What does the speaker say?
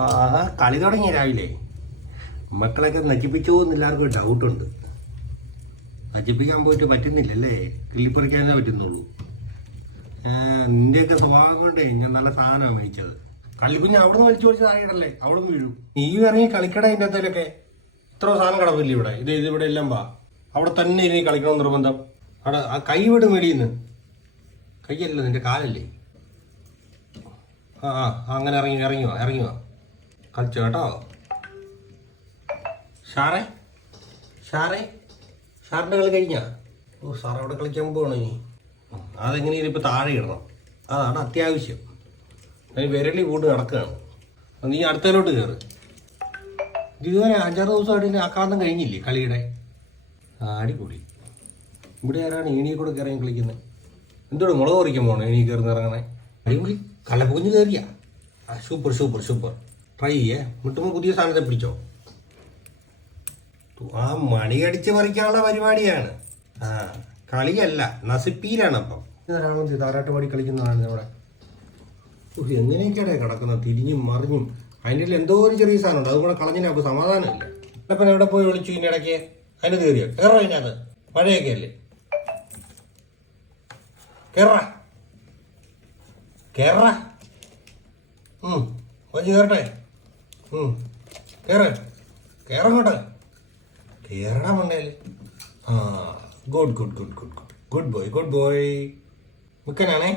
ആ കളി തുടങ്ങി രാവിലെ. മക്കളൊക്കെ നശിപ്പിച്ചോ എന്ന് എല്ലാവർക്കും ഡൗട്ടുണ്ട് നശിപ്പിക്കാൻ പോയിട്ട് പറ്റുന്നില്ലല്ലേ? കിള്ളിപ്പറിക്കാനേ പറ്റുന്നുള്ളൂ. നിന്റെയൊക്കെ സ്വഭാവം കൊണ്ടേ ഞാൻ നല്ല സാധനമാണ് മേടിച്ചത്. കള്ളിക്കുഞ്ഞ് അവിടുന്ന് വലിച്ചു വലിച്ച് താഴെയിടല്ലേ? അവിടുന്ന് വീഴും. നീ ഇറങ്ങി കളിക്കട അതിന്റെ അകത്തേലൊക്കെ. ഇത്ര സാധനം കിടപ്പില്ല ഇവിടെ? ഇത് ഇത് ഇവിടെ എല്ലാം വാ. അവിടെ തന്നെ ഇനി കളിക്കണം നിർബന്ധം. അവിടെ ആ കൈ വിട് മേടിയുന്നു. കൈയല്ല നിന്റെ കാലല്ലേ? ആ ആ അങ്ങനെ ഇറങ്ങി ഇറങ്ങി വാ ഇറങ്ങി വാ. കളിച്ചു കേട്ടോ ഷാറേ ഷാറേ ഷാറിന്റെ കളി കഴിഞ്ഞാ? ഓ സാർ അവിടെ കളിക്കാൻ പോകണം ഇനി? അതെങ്ങനെയാണ് ഇപ്പോൾ താഴെ ഇടണം? അതാണ് അത്യാവശ്യം. അതിന് വിരളി കൂട്ട് നടക്കുകയാണ്. നീ അടുത്തതിലോട്ട് കയറ് ഇത് ഇതുവരെ അഞ്ചാറ് ദിവസമായിട്ട് ആക്കാന്തം കഴിഞ്ഞില്ലേ കളിയുടെ? അടിപൊളി. ഇവിടെ ആരാണ് ഏണിയെ കൂടെ കയറി കളിക്കുന്നത് എന്തോട് മുളക് പറിക്കാൻ പോകണം ഏണി കയറുന്ന ഇറങ്ങണേ അടിപൊളി. കള്ളപ്പൂഞ്ഞ് കയറിയാ. Super super super. ചെയ്യേ മുട്ടുമ്പോൾ പുതിയ സാധനത്തെ പിടിച്ചോ? ആ മണിയടിച്ച് പറിക്കാനുള്ള പരിപാടിയാണ്. ആ കളിയല്ല നസിപ്പീലാണ് അപ്പം. ധാരാളം താരാട്ട് പാടി കളിക്കുന്നതാണ് ഓ, എങ്ങനെയൊക്കെയാണ് കിടക്കുന്നത്? തിരിഞ്ഞും മറിഞ്ഞും. അതിന്റെ ഇടയിൽ എന്തോ ഒരു ചെറിയ സാധനമുണ്ട്. അതും കൂടെ കളഞ്ഞില്ല അപ്പോൾ സമാധാനമില്ല. അപ്പം എവിടെ പോയി വിളിച്ചു ഇതിന്റെ ഇടയ്ക്ക്? അതിന് കയറിയോ കയറോ അതിനകത്ത് മഴയൊക്കെ അല്ലേ? കയറ കയറ ഉം വലിയ കയറട്ടെ കയറ കയറങ്ങോട്ടെ കേരള മണ്ടേൽ ആ good good good good good good boy good boy മുക്കനാണേ.